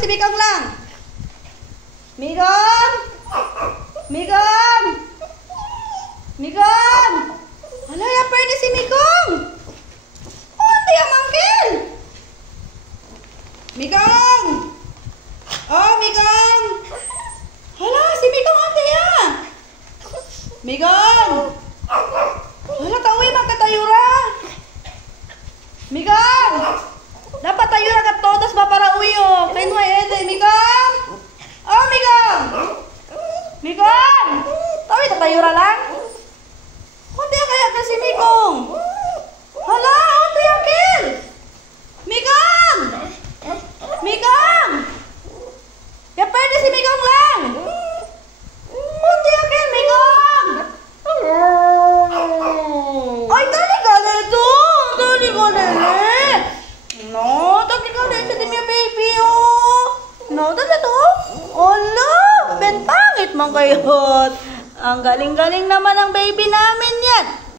si Migong lang. Migong! Migong! Migong! Hala, ya pwede si Migong. Oh, hindi ang mangkil. Migong! Oh, Migong! Hala, si Migong ate ya. Migong! Hala, tauwi magkatayura. Migong! Dapat tayura ka todos ba para uwi oh. Kain mo ede, Migong! Oh, Migong! Migong! Tawid na tayura lang? Kundi kaya kasi Migong? Hala, ate yakil! Migong! Migong! Ya pwede si Migong lang! Kundi yakil, Migong! Ay, dali ka na ito! Dali ka na ito! No, dali ka na ito din yung baby oh! No, dali ito! Ala! Bentangit man kayo! Ang galing-galing naman ang baby namin yan!